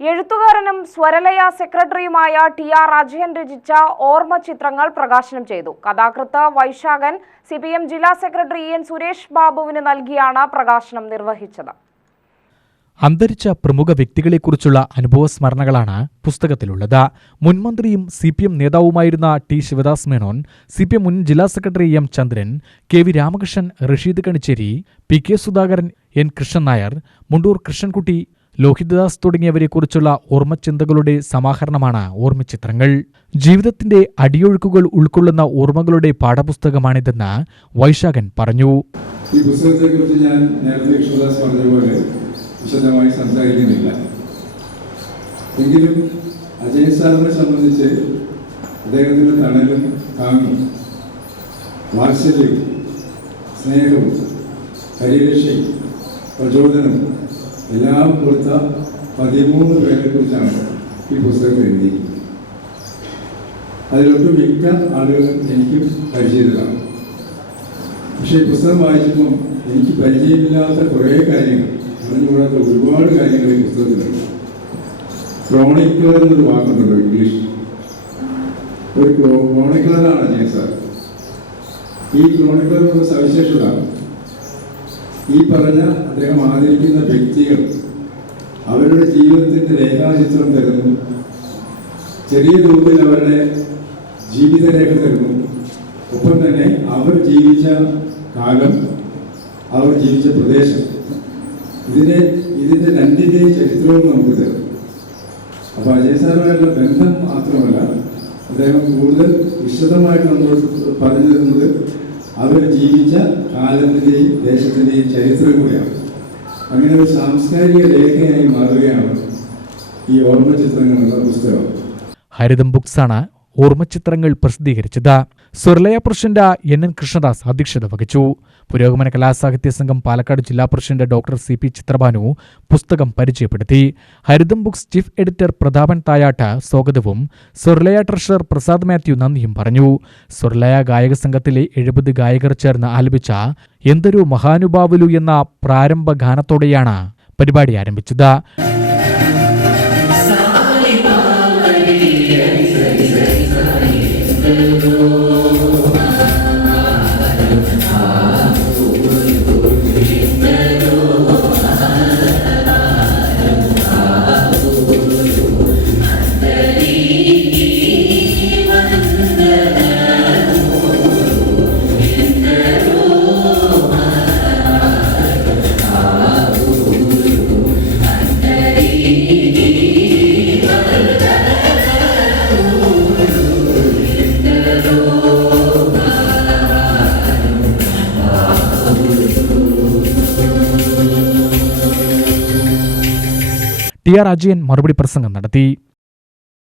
എഴുത്തുകാരനും സ്വരലയ സെക്രട്ടറിയുമായ T R Ajayan രചിച്ച ഓർമ്മ ചിത്രങ്ങൾ പ്രകാശനം ചെയ്തു. കഥാകൃത്ത് വൈശാഖൻ സി പി എം ജില്ലാ സെക്രട്ടറി എൻ സുരേഷ് ബാബുവിന് നൽകിയാണ് പ്രകാശനം നിർവഹിച്ചത്. അന്തരിച്ച പ്രമുഖ വ്യക്തികളെക്കുറിച്ചുള്ള അനുഭവസ്മരണകളാണ് പുസ്തകത്തിലുള്ളത്. മുൻമന്ത്രിയും C P M നേതാവുമായിരുന്ന T Sivadas Menon C P M മുൻ ജില്ലാ secretary M Chandran K V Ramakrishnan Rasheed Kanichery P K Sudhakaran N Krishnan Nair Mundoor Krishnankutty Lohithadas തുടങ്ങിയവരെക്കുറിച്ചുള്ള ഓർമ്മചിന്തകളുടെ സമാഹരണമാണ് ഓർമ്മച്ചിത്രങ്ങൾ ജീവിതത്തിന്റെ അടിയൊഴുക്കുകൾ ഉൾക്കൊള്ളുന്ന ഓർമ്മകളുടെ പാഠപുസ്തകമാണിതെന്ന് വൈശാഖൻ പറഞ്ഞു. ഈ പുസ്തകത്തെക്കുറിച്ച് ഞാൻ നേരത്തെ കൃഷ്ണദാസ് പറഞ്ഞതുപോലെ പോലെ വിശദമായി സംസാരിക്കുന്നില്ല. എങ്കിലും അജയ് സാറിനെ സംബന്ധിച്ച് അദ്ദേഹത്തിന്റെ തണലും താങ്ങും വാത്സല്യവും സ്നേഹവും പരിരക്ഷയും പ്രചോദനവും എല്ലാം കൊടുത്ത പതിമൂന്ന് പേരെ കുറിച്ചാണ് ഈ പുസ്തകം എഴുതിയിരിക്കുന്നത് അതിലൊട്ട് മിക്ക ആളുകളും എനിക്കും പരിചിതരാണ് പക്ഷേ ഈ പുസ്തകം വായിച്ചപ്പോൾ എനിക്ക് പരിചയമില്ലാത്ത കുറേ കാര്യങ്ങൾ അറിഞ്ഞുകൂടാത്ത ഒരുപാട് കാര്യങ്ങൾ ഈ പുസ്തകത്തിലുണ്ട്. ക്രോണിക്കർ എന്നൊരു വാക്കുണ്ടല്ലോ ഇംഗ്ലീഷ് ഒരു ക്രോണിക്കറാണ് അജയൻ സാർ. ഈ എന്നുള്ള സവിശേഷത ഈ പറഞ്ഞ അദ്ദേഹം ആദരിക്കുന്ന വ്യക്തികൾ അവരുടെ ജീവിതത്തിന്റെ രേഖാചിത്രം തരുന്നു. ചെറിയ തോതിൽ അവരുടെ ജീവിതരേഖ തരുന്നു. ഒപ്പം തന്നെ അവർ ജീവിച്ച കാലം അവർ ജീവിച്ച പ്രദേശം. ഇതിനെ ഇതിന്റെ രണ്ടിന്റെയും ചരിത്രവും നമുക്ക് തരും. അപ്പൊ അജയ് സാറുമായിട്ടുള്ള ബന്ധം മാത്രമല്ല അദ്ദേഹം കൂടുതൽ വിശദമായിട്ട് നമ്മൾ പറഞ്ഞു തരുന്നത് അവർ ജീവിച്ച കാലത്തിന്റെയും ദേശത്തിന്റെയും ചരിത്രം കൂടിയാണ്. അങ്ങനെ ഒരു സാംസ്കാരിക രേഖയായി മാറുകയാണ് ഈ ഓർമ്മ ചിത്രങ്ങളുള്ള പുസ്തകം. ഹരിതം ബുക്സാണ് ഓർമ്മച്ചിത്രങ്ങൾ പ്രസിദ്ധീകരിച്ചത്. സുർലയ പ്രസിഡന്റ് എൻ എൻ കൃഷ്ണദാസ് അധ്യക്ഷത വഹിച്ചു. പുരോഗമന കലാസാഹിത്യ സംഘം പാലക്കാട് ജില്ലാ president doctor C P Chithrabhanu പുസ്തകം പരിചയപ്പെടുത്തി. Haritham books chief editor Prathapan Thayat സ്വാഗതവും സുർലയ ട്രഷറർ പ്രസാദ് മാത്യു നന്ദിയും പറഞ്ഞു. സുർലയ ഗായക സംഘത്തിലെ എഴുപത് ഗായകർ ചേർന്ന് ആലപിച്ച എന്തൊരു മഹാനുഭാവലു എന്ന പ്രാരംഭ ഗാനത്തോടെയാണ് പരിപാടി ആരംഭിച്ചത്. Lord. ടി ആർ അജയൻ മറുപടി പ്രസംഗം നടത്തി.